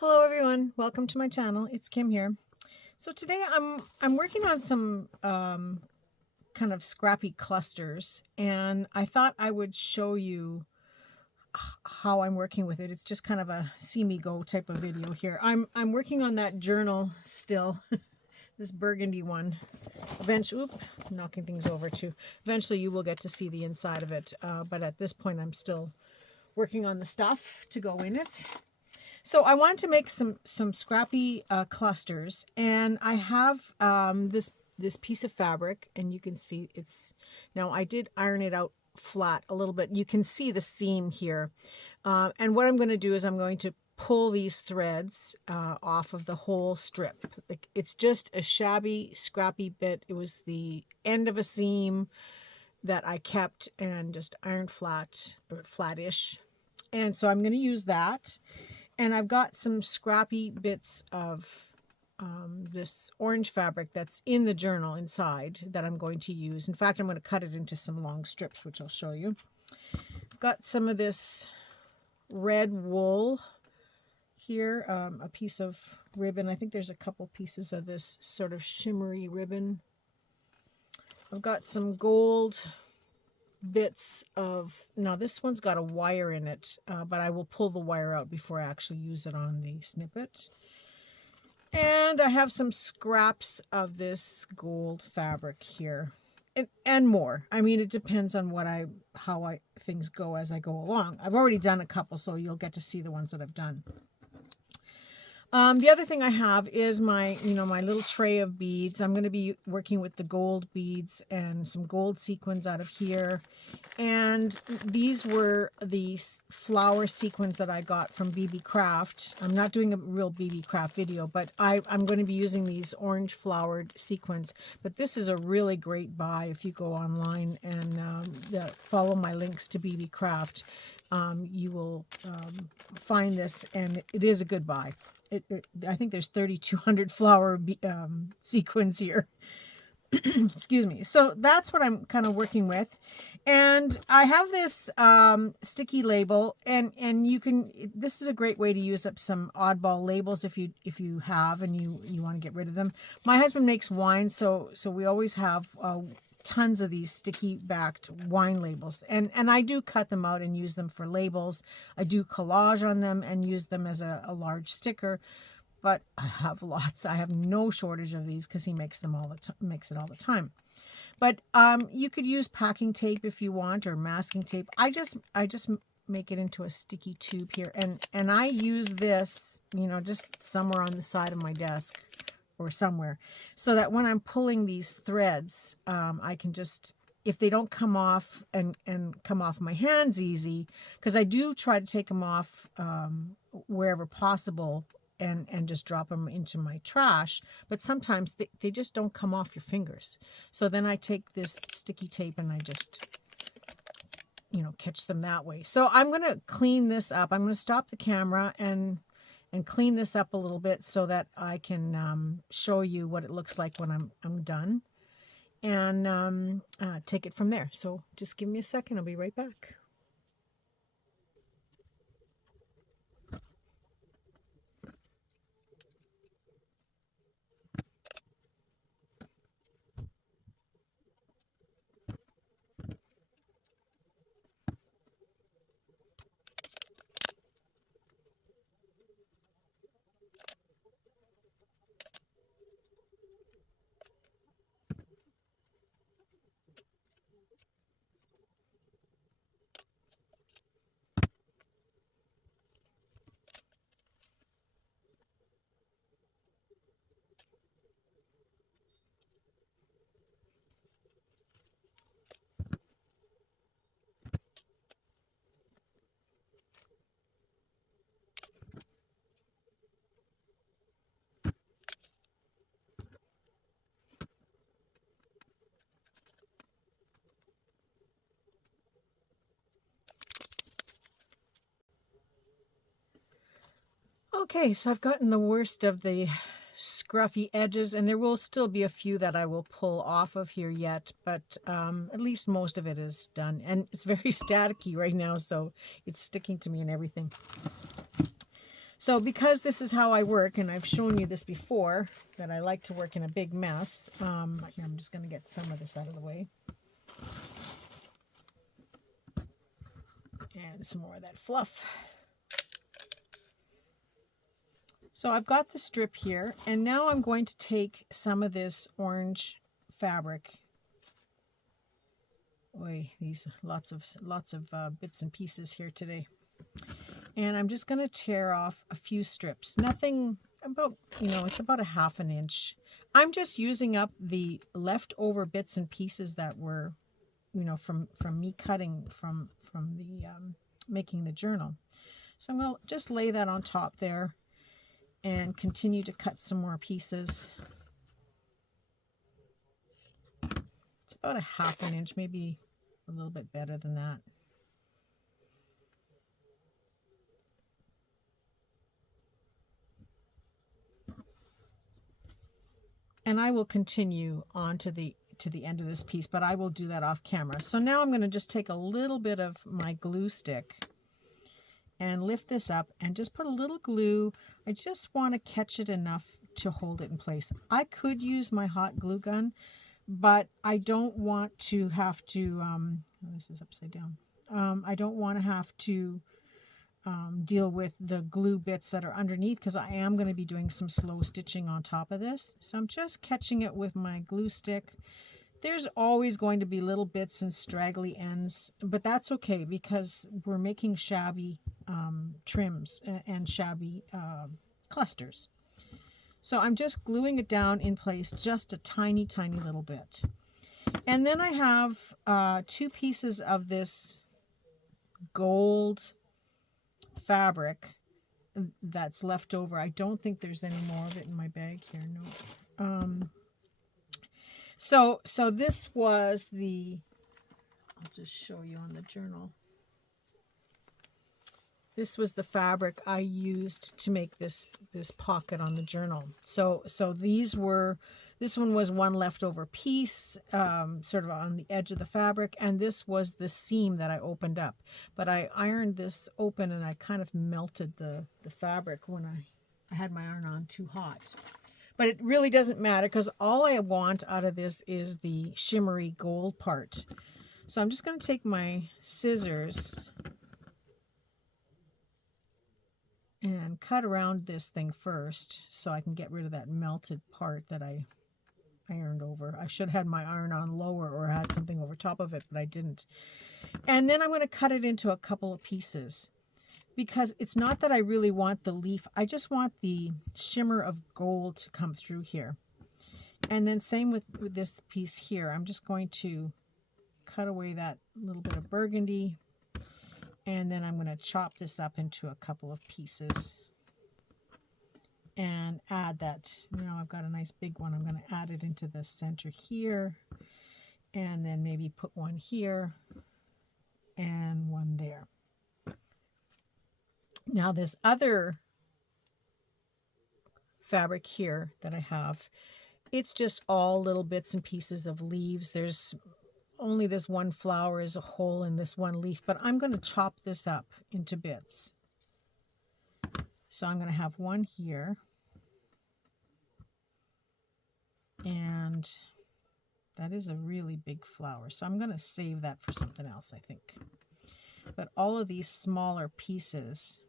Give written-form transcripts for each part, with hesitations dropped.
Hello everyone, welcome to my channel. It's Kim here. So today I'm working on some kind of scrappy clusters, and I thought I would show you how I'm working with it. It's just kind of a see me go type of video here. I'm working on that journal still, this burgundy one. Eventually, knocking things over too. Eventually you will get to see the inside of it, but at this point I'm still working on the stuff to go in it. So I wanted to make some scrappy clusters, and I have this piece of fabric, and you can see it's, now I did iron it out flat a little bit. You can see the seam here, and what I'm going to do is I'm going to pull these threads off of the whole strip. Like, it's just a shabby, scrappy bit. It was the end of a seam that I kept and just ironed flat, or flattish, and so I'm going to use that. And I've got some scrappy bits of this orange fabric that's in the journal inside that I'm going to use. In fact, I'm going to cut it into some long strips, which I'll show you. I've got some of this red wool here, a piece of ribbon. I think there's a couple pieces of this sort of shimmery ribbon. I've got some gold bits of, now this one's got a wire in it, but I will pull the wire out before I actually use it on the snippet. And I have some scraps of this gold fabric here, and more. I mean, it depends on how things go as I go along. I've already done a couple, so you'll get to see the ones that I've done. The other thing I have is my little tray of beads. I'm going to be working with the gold beads and some gold sequins out of here. And these were the flower sequins that I got from Beebeecraft. I'm not doing a real Beebeecraft video, but I'm going to be using these orange flowered sequins. But this is a really great buy if you go online and follow my links to Beebeecraft. You will find this, and it is a good buy. I think there's 3,200 flower sequins here. Excuse me. So that's what I'm kind of working with. And I have this sticky label, and you can, this is a great way to use up some oddball labels if you have and you want to get rid of them. My husband makes wine, so we always have tons of these sticky backed wine labels, and I do cut them out and use them for labels. I do collage on them and use them as a large sticker, but I have lots. I have no shortage of these because he makes them makes it all the time. But you could use packing tape if you want, or masking tape. I just make it into a sticky tube here, and I use this, just somewhere on the side of my desk or somewhere, so that when I'm pulling these threads, I can just, if they don't come off and come off my hands easy, because I do try to take them off wherever possible and just drop them into my trash, but sometimes they just don't come off your fingers. So then I take this sticky tape and I just, catch them that way. So I'm going to clean this up. I'm going to stop the camera and clean this up a little bit so that I can show you what it looks like when I'm done, and take it from there. So just give me a second. I'll be right back. Okay, so I've gotten the worst of the scruffy edges, and there will still be a few that I will pull off of here yet, but at least most of it is done. And it's very staticky right now, so it's sticking to me and everything. So because this is how I work, and I've shown you this before, that I like to work in a big mess, here, I'm just going to get some of this out of the way. And some more of that fluff. So I've got the strip here, and now I'm going to take some of this orange fabric. Boy, these lots of bits and pieces here today. And I'm just going to tear off a few strips. Nothing about, it's about a 1/2 inch. I'm just using up the leftover bits and pieces that were, from me cutting from the making the journal. So I'm going to just lay that on top there and continue to cut some more pieces. It's about a 1/2 inch, maybe a little bit better than that. And I will continue on to the end of this piece, but I will do that off camera. So now I'm going to just take a little bit of my glue stick and lift this up and just put a little glue. I just want to catch it enough to hold it in place. I could use my hot glue gun, but I don't want to have to, this is upside down. I don't want to have to deal with the glue bits that are underneath, because I am going to be doing some slow stitching on top of this. So I'm just catching it with my glue stick. There's always going to be little bits and straggly ends, but that's okay because we're making shabby trims and shabby clusters. So I'm just gluing it down in place just a tiny, tiny little bit. And then I have 2 pieces of this gold fabric that's left over. I don't think there's any more of it in my bag here. No. So this was the, I'll just show you on the journal. This was the fabric I used to make this pocket on the journal. So these were, this one was one leftover piece, sort of on the edge of the fabric, and this was the seam that I opened up. But I ironed this open and I kind of melted the fabric when I had my iron on too hot. But it really doesn't matter because all I want out of this is the shimmery gold part. So I'm just going to take my scissors and cut around this thing first so I can get rid of that melted part that I ironed over. I should have had my iron on lower or had something over top of it, but I didn't. And then I'm going to cut it into a couple of pieces because it's not that I really want the leaf. I just want the shimmer of gold to come through here. And then same with this piece here. I'm just going to cut away that little bit of burgundy. And then I'm going to chop this up into a couple of pieces and add that. I've got a nice big one. I'm going to add it into the center here and then maybe put one here and one there. Now this other fabric here that I have, it's just all little bits and pieces of leaves. There's only this one flower is a hole in this one leaf, but I'm going to chop this up into bits. So I'm going to have one here, and that is a really big flower. So I'm going to save that for something else, I think. But all of these smaller pieces,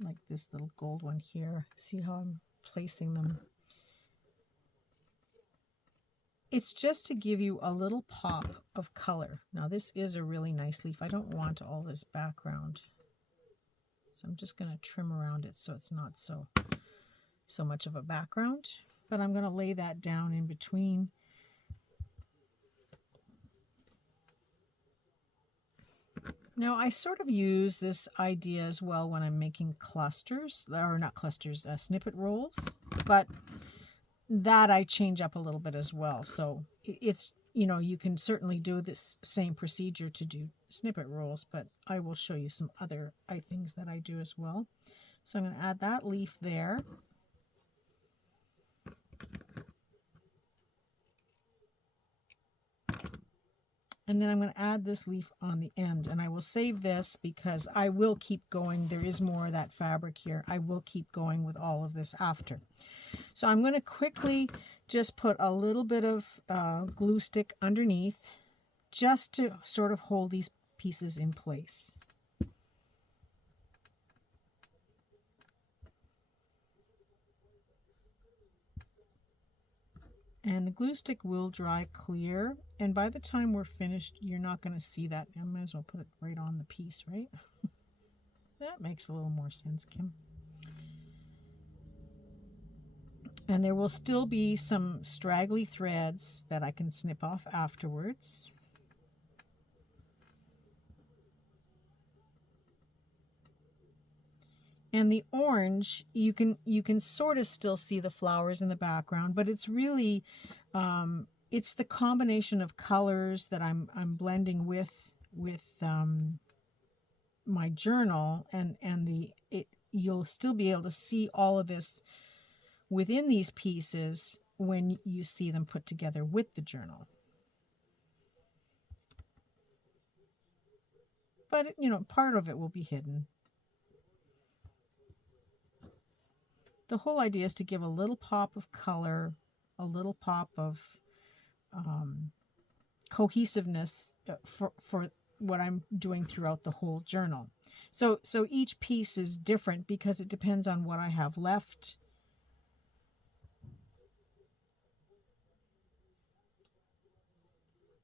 like this little gold one here, see how I'm placing them? It's just to give you a little pop of color. Now this is a really nice leaf. I don't want all this background. So I'm just going to trim around it so it's not so much of a background. But I'm going to lay that down in between. Now I sort of use this idea as well when I'm making clusters, or not clusters, snippet rolls. But that I change up a little bit as well. So it's, you can certainly do this same procedure to do snippet rolls, but I will show you some other things that I do as well. So I'm going to add that leaf there. And then I'm going to add this leaf on the end, and I will save this because I will keep going. There is more of that fabric here. I will keep going with all of this after. So I'm going to quickly just put a little bit of glue stick underneath just to sort of hold these pieces in place. And the glue stick will dry clear, and by the time we're finished, you're not going to see that. I might as well put it right on the piece, right? That makes a little more sense, Kim. And there will still be some straggly threads that I can snip off afterwards. And the orange, you can sort of still see the flowers in the background, but it's really, it's the combination of colors that I'm blending with my journal, and you'll still be able to see all of this within these pieces when you see them put together with the journal. But, you know, part of it will be hidden. The whole idea is to give a little pop of color, a little pop of cohesiveness for what I'm doing throughout the whole journal. So each piece is different because it depends on what I have left.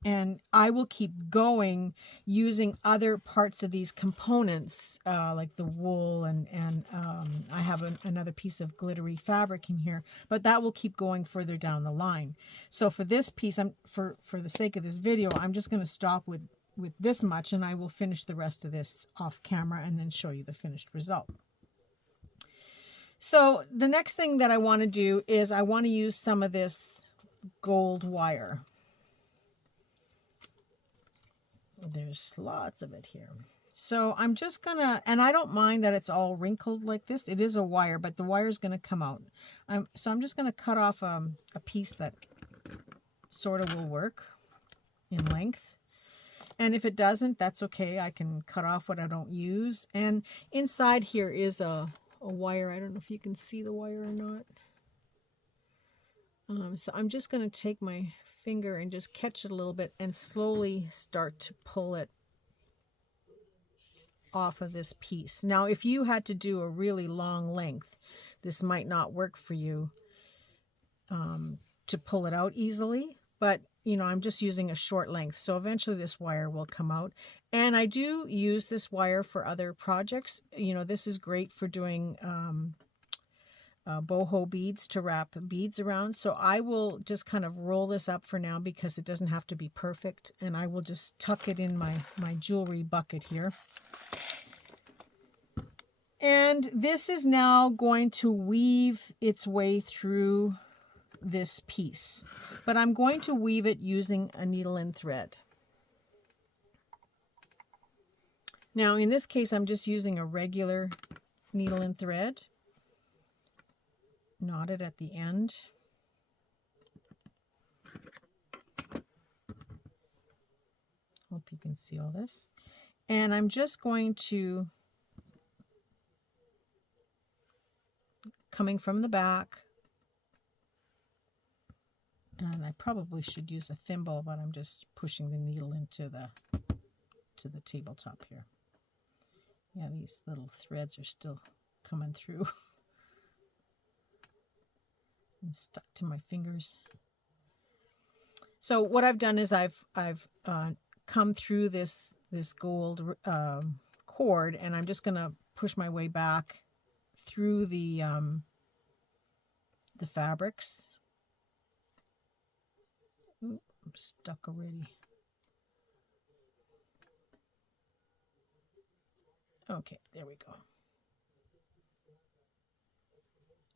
And I will keep going using other parts of these components, like the wool, and I have another piece of glittery fabric in here, but that will keep going further down the line. So for this piece, for the sake of this video, I'm just going to stop with this much, and I will finish the rest of this off camera and then show you the finished result. So the next thing that I want to do is I want to use some of this gold wire. There's lots of it here. So I'm just gonna, and I don't mind that it's all wrinkled like this. It is a wire, but the wire is gonna come out. So I'm just gonna cut off a piece that sort of will work in length. And if it doesn't, that's okay. I can cut off what I don't use. And inside here is a wire. I don't know if you can see the wire or not. So I'm just gonna take my finger and just catch it a little bit and slowly start to pull it off of this piece. Now, if you had to do a really long length, this might not work for you to pull it out easily, but you know, I'm just using a short length, so eventually this wire will come out. And I do use this wire for other projects. You know, this is great for doing boho beads, to wrap beads around. So I will just kind of roll this up for now because it doesn't have to be perfect, and I will just tuck it in my jewelry bucket here. And this is now going to weave its way through this piece, but I'm going to weave it using a needle and thread. Now in this case, I'm just using a regular needle and thread, knotted at the end. Hope you can see all this. And I'm just going to, coming from the back, and I probably should use a thimble, but I'm just pushing the needle into the tabletop here. Yeah, these little threads are still coming through and stuck to my fingers. So what I've done is I've come through this gold cord, and I'm just going to push my way back through the fabrics. Ooh, I'm stuck already. Okay, there we go.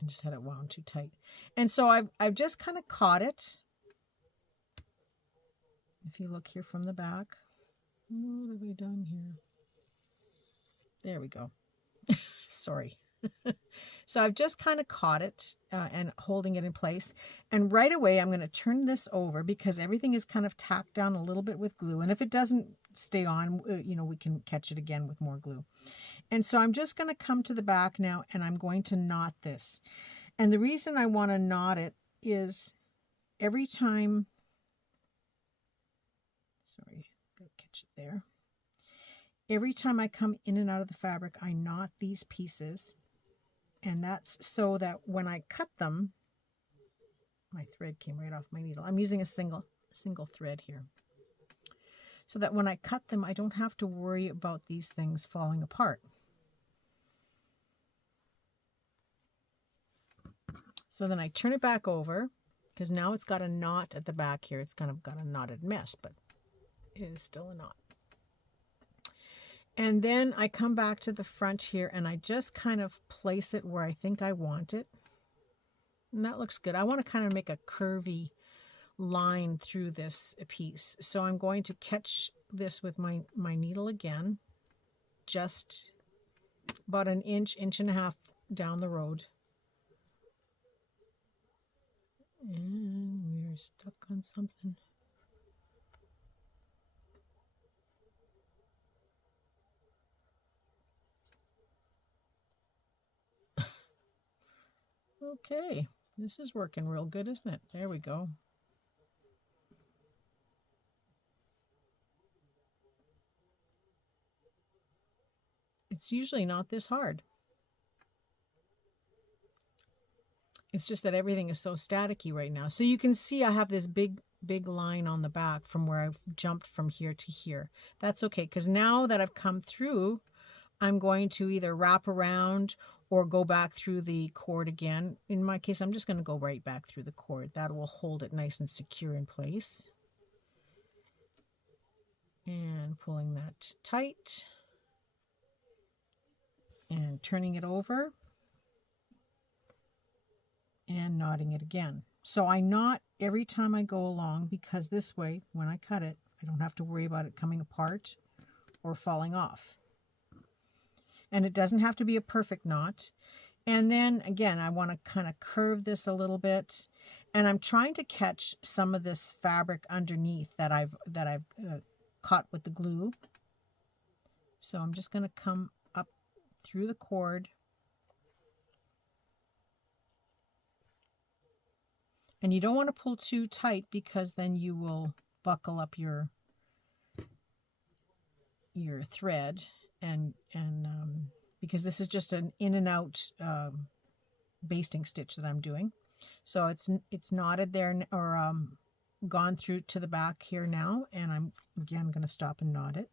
I just had it wound too tight. And so I've just kind of caught it. If you look here from the back, what have we done here? There we go. Sorry. So I've just kind of caught it and holding it in place. And right away, I'm going to turn this over because everything is kind of tacked down a little bit with glue. And if it doesn't stay on, you know, we can catch it again with more glue. And so I'm just going to come to the back now and I'm going to knot this. And the reason I want to knot it is every time, sorry, gotta catch it there. Every time I come in and out of the fabric, I knot these pieces. And that's so that when I cut them, my thread came right off my needle. I'm using a single thread here. So that when I cut them, I don't have to worry about these things falling apart. So then I turn it back over because now it's got a knot at the back here. It's kind of got a knotted mess, but it is still a knot. And then I come back to the front here and I just kind of place it where I think I want it. And that looks good. I want to kind of make a curvy line through this piece. So I'm going to catch this with my needle again, just about an inch, inch and a half down the road. And we're stuck on something. Okay, this is working real good, isn't it? There we go. It's usually not this hard. It's just that everything is so staticky right now. So you can see I have this big line on the back from where I've jumped from here to here. That's okay, because now that I've come through, I'm going to either wrap around or go back through the cord again. In my case, I'm just going to go right back through the cord. That will hold it nice and secure in place. And pulling that tight. And turning it over. And knotting it again. So I knot every time I go along because this way, when I cut it, I don't have to worry about it coming apart or falling off. And it doesn't have to be a perfect knot. And then again, I want to kind of curve this a little bit. And I'm trying to catch some of this fabric underneath that I've caught with the glue. So I'm just going to come up through the cord. And you don't want to pull too tight because then you will buckle up your thread and because this is just an in and out basting stitch that I'm doing. So it's knotted there or gone through to the back here now, and I'm again going to stop and knot it.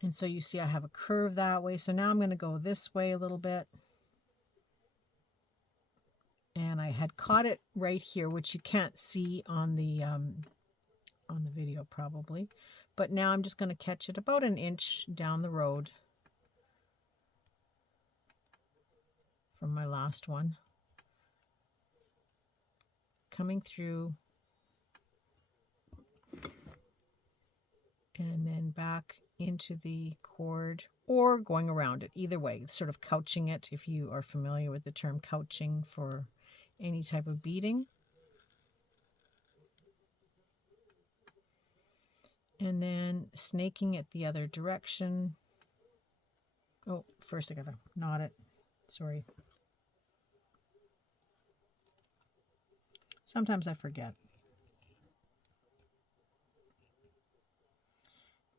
And so you see I have a curve that way. So now I'm going to go this way a little bit. And I had caught it right here, which you can't see on the video probably. But now I'm just going to catch it about an inch down the road from my last one. Coming through. And then back into the cord or going around it. Either way, sort of couching it, if you are familiar with the term couching for any type of beading. And then snaking it the other direction. Oh, first I gotta knot it. Sorry. Sometimes I forget.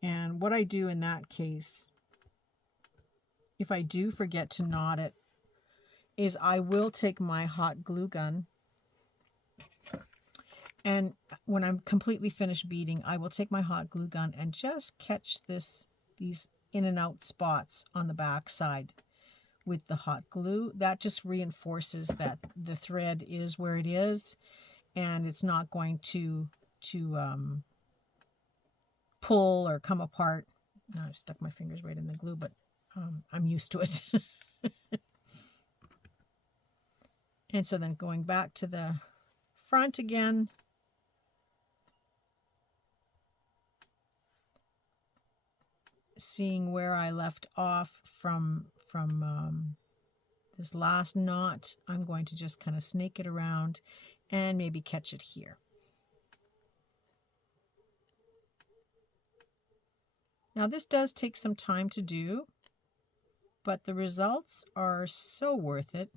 And what I do in that case, if I do forget to knot it, is I will take my hot glue gun, and when I'm completely finished beading, I will take my hot glue gun and just catch these in and out spots on the back side with the hot glue. That just reinforces that the thread is where it is, and it's not going to pull or come apart. Now I've stuck my fingers right in the glue, but I'm used to it. And so then going back to the front again, seeing where I left off from this last knot, I'm going to just kind of snake it around and maybe catch it here. Now this does take some time to do, but the results are so worth it.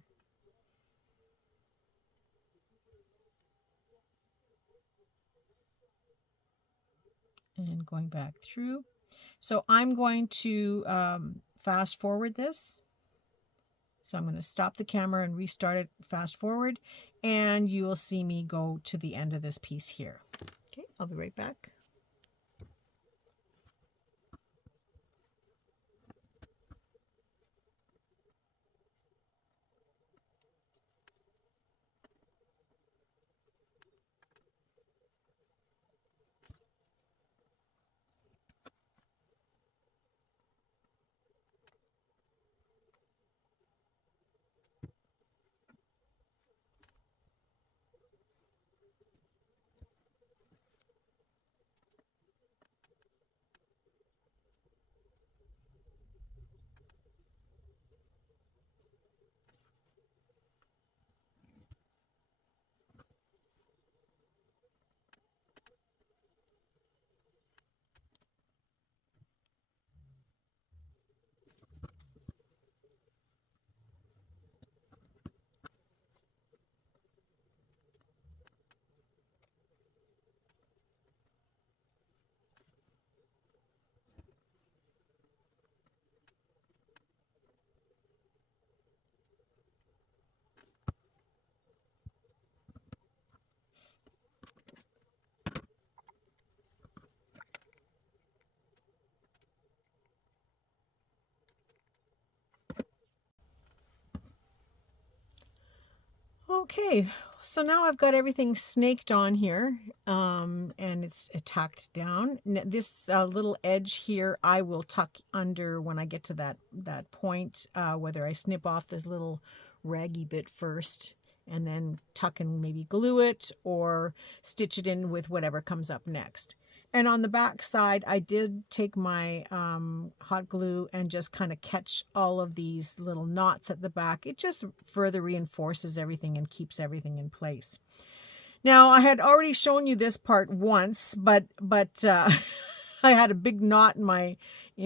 And going back through. So I'm going to fast forward this. So I'm going to stop the camera and restart it, fast forward, and you will see me go to the end of this piece here. Okay, I'll be right back. Okay, so now I've got everything snaked on here, and it's tacked down. This little edge here I will tuck under when I get to that point, whether I snip off this little raggy bit first and then tuck and maybe glue it or stitch it in with whatever comes up next. And on the back side, I did take my hot glue and just kind of catch all of these little knots at the back. It just further reinforces everything and keeps everything in place. Now, I had already shown you this part once, but I had a big knot in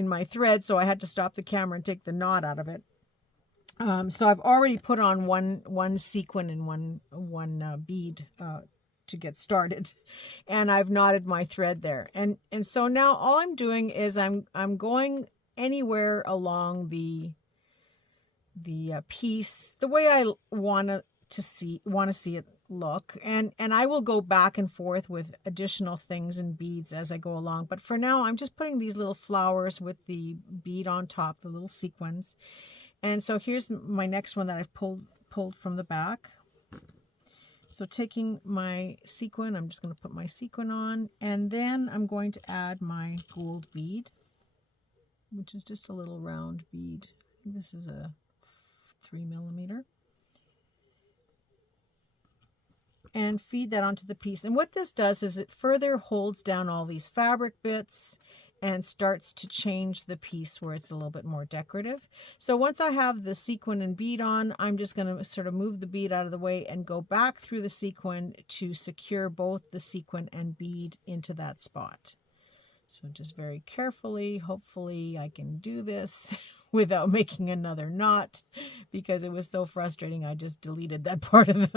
my thread, so I had to stop the camera and take the knot out of it. So I've already put on one sequin and one bead to get started, and I've knotted my thread there, and so now all I'm doing is I'm going anywhere along the piece the way I want to see it look, and I will go back and forth with additional things and beads as I go along, but for now I'm just putting these little flowers with the bead on top, the little sequins. And so here's my next one that I've pulled from the back. So taking my sequin, I'm just going to put my sequin on, and then I'm going to add my gold bead, which is just a little round bead. I think this is a 3mm. And feed that onto the piece. And what this does is it further holds down all these fabric bits and starts to change the piece where it's a little bit more decorative. So once I have the sequin and bead on, I'm just going to sort of move the bead out of the way and go back through the sequin to secure both the sequin and bead into that spot. So just very carefully, hopefully I can do this without making another knot, because it was so frustrating I just deleted that part of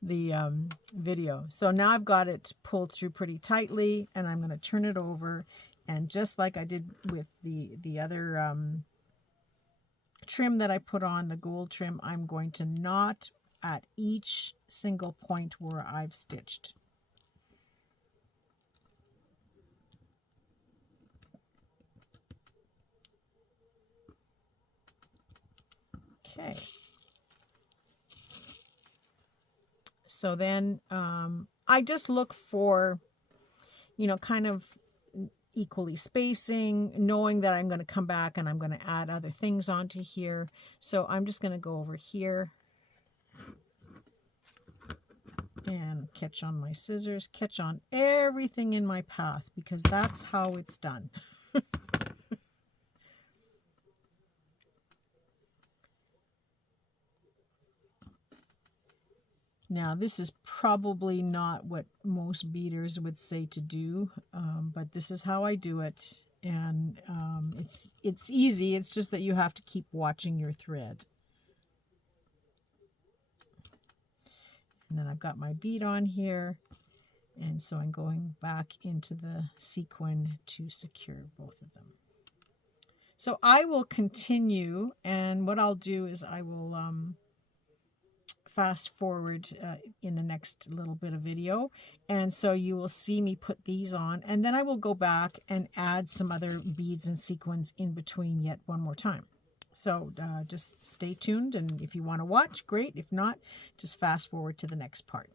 the video. So now I've got it pulled through pretty tightly, and I'm going to turn it over. And just like I did with the other trim that I put on, the gold trim, I'm going to knot at each single point where I've stitched. Okay. So then I just look for, kind of equally spacing, knowing that I'm going to come back and I'm going to add other things onto here. So I'm just going to go over here and catch on my scissors, catch on everything in my path, because that's how it's done. Now, this is probably not what most beaders would say to do, but this is how I do it. And it's easy. It's just that you have to keep watching your thread. And then I've got my bead on here. And so I'm going back into the sequin to secure both of them. So I will continue, and what I'll do is I will fast forward in the next little bit of video, and so you will see me put these on, and then I will go back and add some other beads and sequins in between yet one more time. So just stay tuned, and if you want to watch, great. If not, just fast forward to the next part.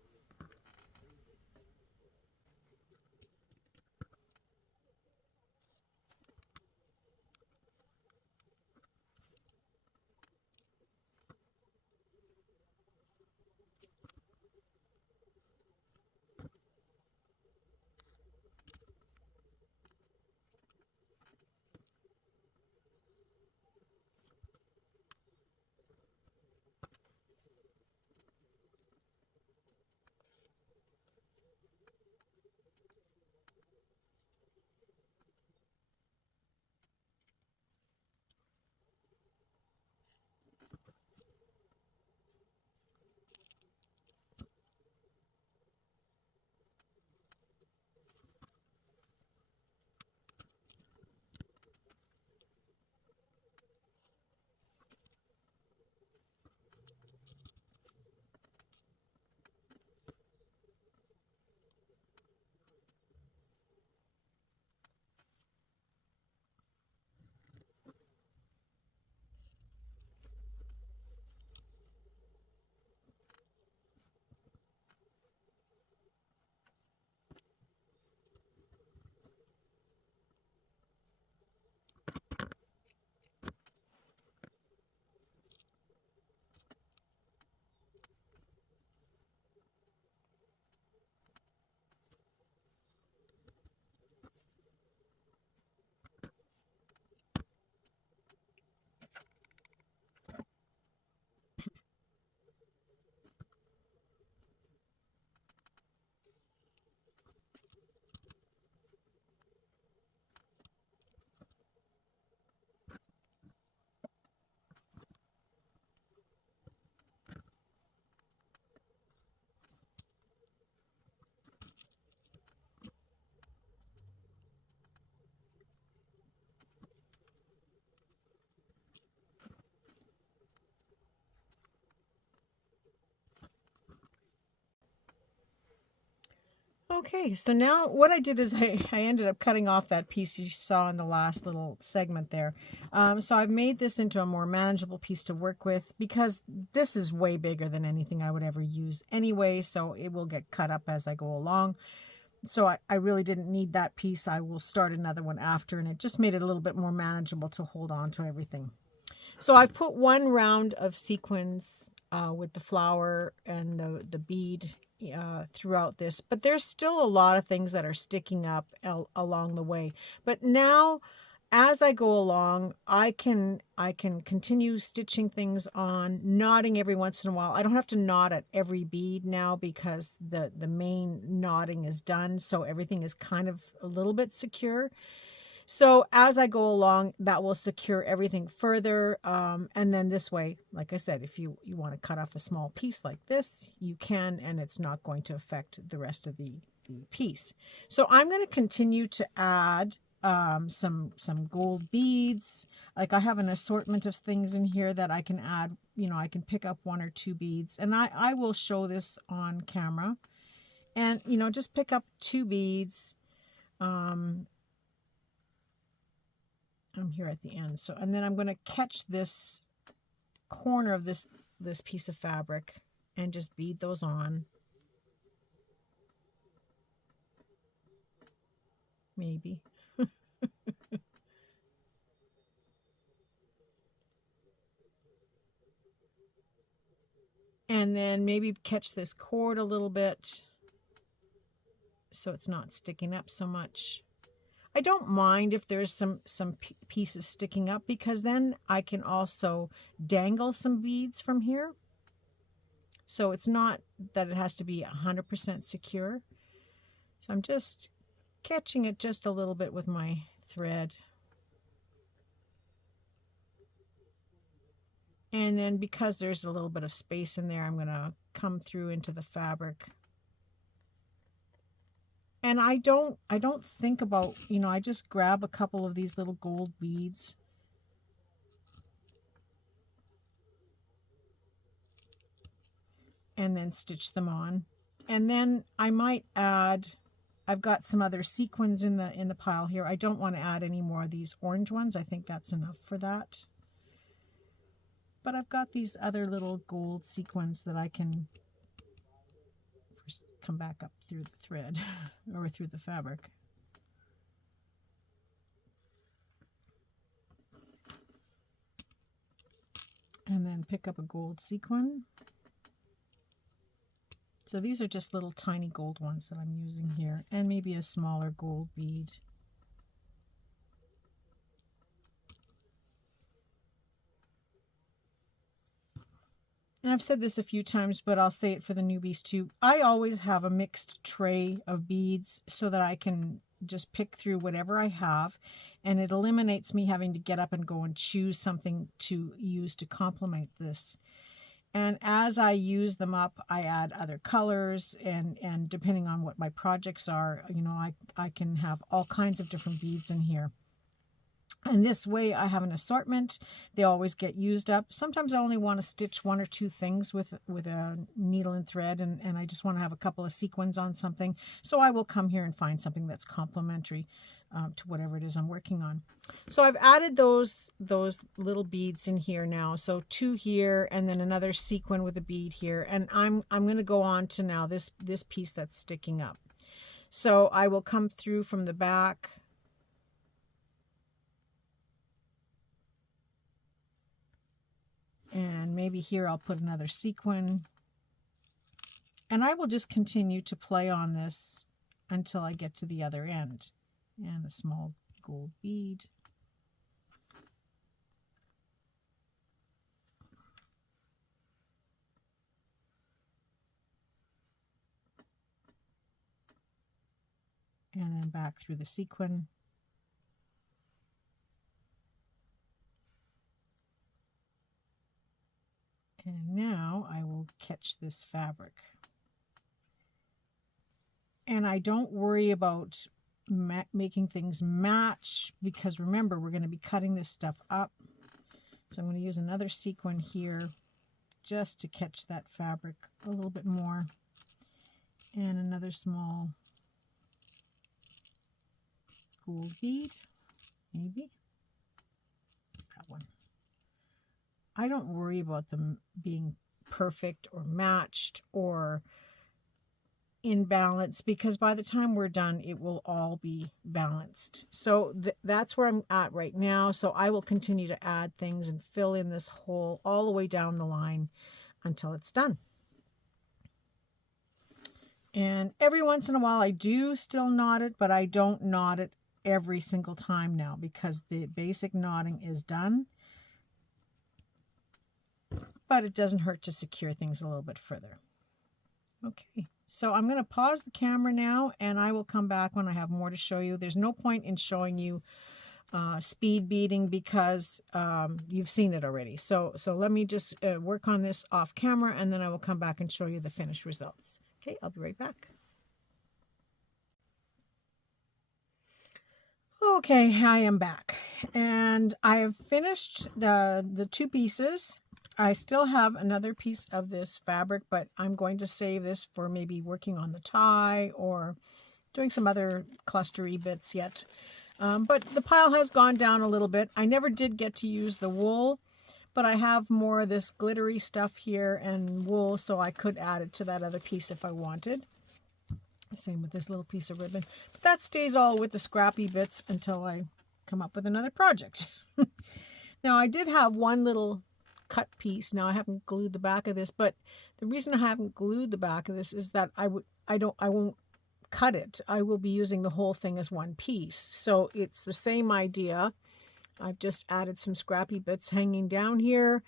Okay, so now what I did is I ended up cutting off that piece you saw in the last little segment there. So I've made this into a more manageable piece to work with because this is way bigger than anything I would ever use anyway, so it will get cut up as I go along. So I really didn't need that piece. I will start another one after, and it just made it a little bit more manageable to hold on to everything. So I've put one round of sequins with the flower and the bead throughout this, but there's still a lot of things that are sticking up along the way. But now, as I go along, I can continue stitching things on, knotting every once in a while. I don't have to knot at every bead now because the main knotting is done, so everything is kind of a little bit secure. So as I go along, that will secure everything further. And then this way, like I said, if you want to cut off a small piece like this, you can, and it's not going to affect the rest of the piece. So I'm going to continue to add some gold beads. Like I have an assortment of things in here that I can add. You know, I can pick up 1 or 2 beads, and I will show this on camera. And, you know, just pick up 2 beads. I'm here at the end. So, and then I'm going to catch this corner of this piece of fabric and just bead those on. Maybe. And then maybe catch this cord a little bit so it's not sticking up so much. I don't mind if there's some pieces sticking up, because then I can also dangle some beads from here. So it's not that it has to be 100% secure. So I'm just catching it just a little bit with my thread. And then because there's a little bit of space in there, I'm going to come through into the fabric. And I don't think about, I just grab a couple of these little gold beads. And then stitch them on. And then I might add, I've got some other sequins in the pile here. I don't want to add any more of these orange ones. I think that's enough for that. But I've got these other little gold sequins that I can first come back up through the thread or through the fabric. And then pick up a gold sequin. So these are just little tiny gold ones that I'm using here, and maybe a smaller gold bead. And I've said this a few times, but I'll say it for the newbies too. I always have a mixed tray of beads so that I can just pick through whatever I have, and it eliminates me having to get up and go and choose something to use to complement this. And as I use them up, I add other colors, and depending on what my projects are, I can have all kinds of different beads in here. And this way I have an assortment. They always get used up. Sometimes I only want to stitch one or two things with a needle and thread, and I just want to have a couple of sequins on something. So I will come here and find something that's complementary to whatever it is I'm working on. So I've added those little beads in here now. So 2 here, and then another sequin with a bead here. And I'm going to go on to now this piece that's sticking up. So I will come through from the back. And maybe here I'll put another sequin. And I will just continue to play on this until I get to the other end. And a small gold bead. And then back through the sequin. And now I will catch this fabric. And I don't worry about making things match, because remember, we're going to be cutting this stuff up. So I'm going to use another sequin here just to catch that fabric a little bit more. And another small gold bead, maybe. That one. I don't worry about them being perfect or matched or in balance, because by the time we're done, it will all be balanced. So that's where I'm at right now. So I will continue to add things and fill in this hole all the way down the line until it's done. And every once in a while I do still knot it, but I don't knot it every single time now because the basic knotting is done. But it doesn't hurt to secure things a little bit further. Okay, so I'm going to pause the camera now, and I will come back when I have more to show you. There's no point in showing you speed beading because you've seen it already. So let me just work on this off camera, and then I will come back and show you the finished results. Okay, I'll be right back. Okay, I am back, and I have finished the 2 pieces. I still have another piece of this fabric, but I'm going to save this for maybe working on the tie or doing some other clustery bits yet. But the pile has gone down a little bit. I never did get to use the wool, but I have more of this glittery stuff here and wool, so I could add it to that other piece if I wanted. Same with this little piece of ribbon. But that stays all with the scrappy bits until I come up with another project. Now, I did have one little cut piece. Now I haven't glued the back of this, but the reason I haven't glued the back of this is that I won't cut it. I will be using the whole thing as one piece. So it's the same idea. I've just added some scrappy bits hanging down here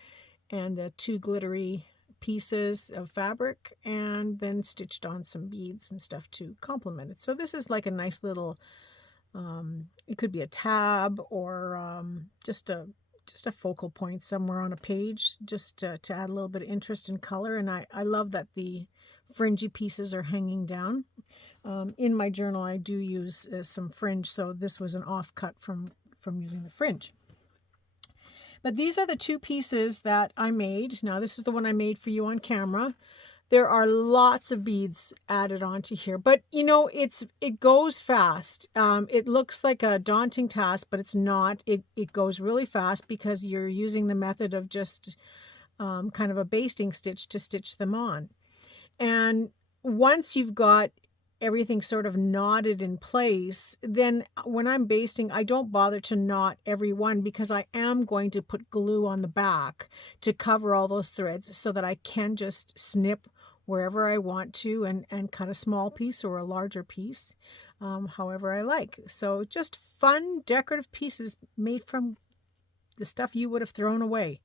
and the 2 glittery pieces of fabric and then stitched on some beads and stuff to complement it. So this is like a nice little, it could be a tab or just a focal point somewhere on a page, just to add a little bit of interest and color. And I love that the fringy pieces are hanging down. In my journal, I do use some fringe, so this was an offcut from using the fringe. But these are the two pieces that I made. Now, this is the one I made for you on camera. There are lots of beads added onto here, but you know, it goes fast. It looks like a daunting task, but it's not. It goes really fast because you're using the method of just kind of a basting stitch to stitch them on. And once you've got everything sort of knotted in place, then when I'm basting, I don't bother to knot every one because I am going to put glue on the back to cover all those threads so that I can just snip wherever I want to and cut a small piece or a larger piece, however I like. So just fun decorative pieces made from the stuff you would have thrown away.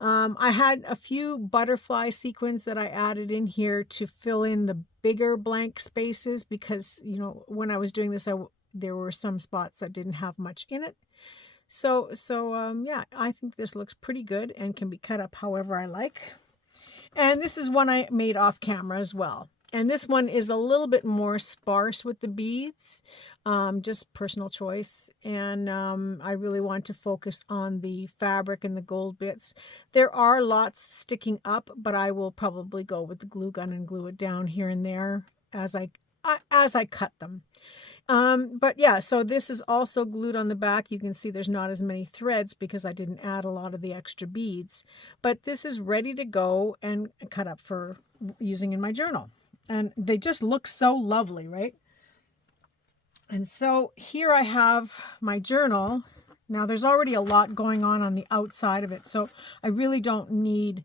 I had a few butterfly sequins that I added in here to fill in the bigger blank spaces because, you know, when I was doing this, there were some spots that didn't have much in it. So yeah, I think this looks pretty good and can be cut up however I like. And this is one I made off camera as well. And this one is a little bit more sparse with the beads, just personal choice. And I really want to focus on the fabric and the gold bits. There are lots sticking up, but I will probably go with the glue gun and glue it down here and there as I cut them. But yeah, so this is also glued on the back. You can see there's not as many threads because I didn't add a lot of the extra beads. But this is ready to go and cut up for using in my journal. And they just look so lovely, right? And so here I have my journal. Now there's already a lot going on the outside of it, so I really don't need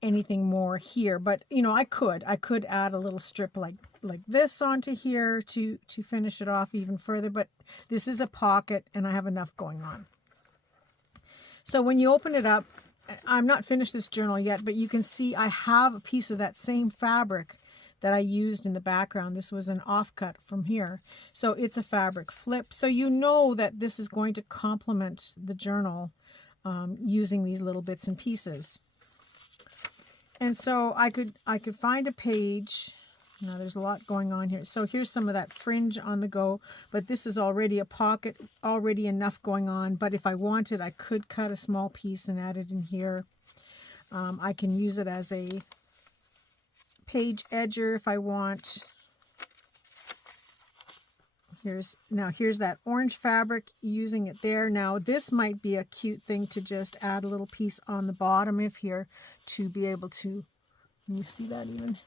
anything more here. But you know, I could add a little strip like this onto here to finish it off even further. But this is a pocket, and I have enough going on. So when you open it up, I'm not finished this journal yet, but you can see I have a piece of that same fabric that I used in the background. This was an offcut from here. So it's a fabric flip. So you know that this is going to complement the journal using these little bits and pieces. And so I could find a page. Now there's a lot going on here. So here's some of that fringe on the go, but this is already a pocket, already enough going on. But if I wanted, I could cut a small piece and add it in here. I can use it as a page edger if I want. Here's that orange fabric, using it there. Now this might be a cute thing to just add a little piece on the bottom of here to be able to, can you see that even?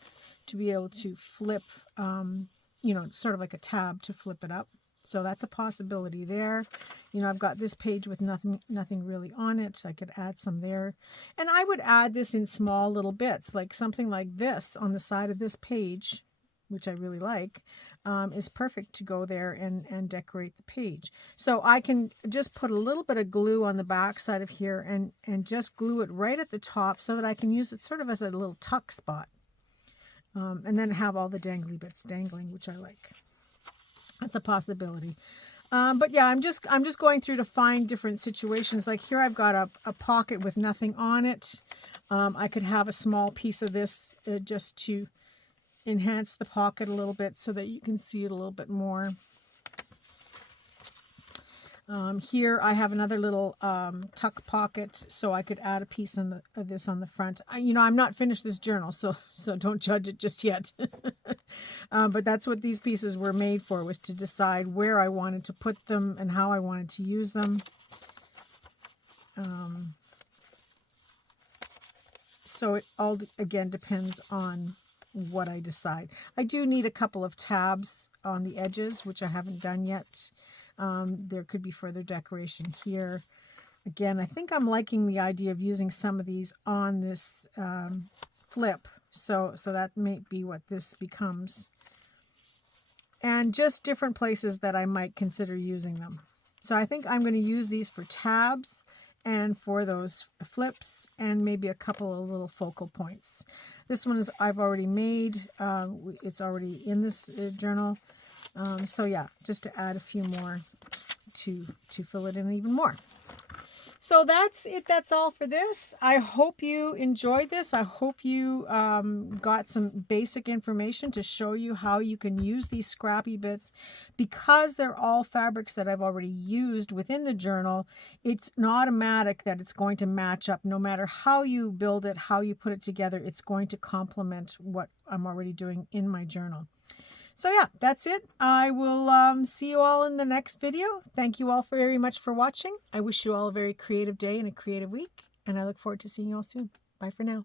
To be able to flip, you know, sort of like a tab to flip it up. So that's a possibility there. You know, I've got this page with nothing really on it. I could add some there. And I would add this in small little bits, like something like this on the side of this page, which I really like, is perfect to go there and decorate the page. So I can just put a little bit of glue on the back side of here and just glue it right at the top so that I can use it sort of as a little tuck spot. And then have all the dangly bits dangling, which I like. That's a possibility. But yeah, I'm just going through to find different situations. Like here I've got a pocket with nothing on it. I could have a small piece of this just to enhance the pocket a little bit so that you can see it a little bit more. Here I have another little tuck pocket, so I could add a piece of this on the front. You know, I'm not finished this journal, so don't judge it just yet. But that's what these pieces were made for, was to decide where I wanted to put them and how I wanted to use them. So it all, again, depends on what I decide. I do need a couple of tabs on the edges, which I haven't done yet. There could be further decoration here. Again, I think I'm liking the idea of using some of these on this flip. So that may be what this becomes. And just different places that I might consider using them. So I think I'm going to use these for tabs and for those flips, and maybe a couple of little focal points. This one is I've already made. It's already in this journal. So yeah, just to add a few more to fill it in even more. So that's it. That's all for this. I hope you enjoyed this. I hope you got some basic information to show you how you can use these scrappy bits. Because they're all fabrics that I've already used within the journal, it's not automatic that it's going to match up. No matter how you build it, how you put it together, it's going to complement what I'm already doing in my journal. So yeah, that's it. I will see you all in the next video. Thank you all very much for watching. I wish you all a very creative day and a creative week, and I look forward to seeing you all soon. Bye for now.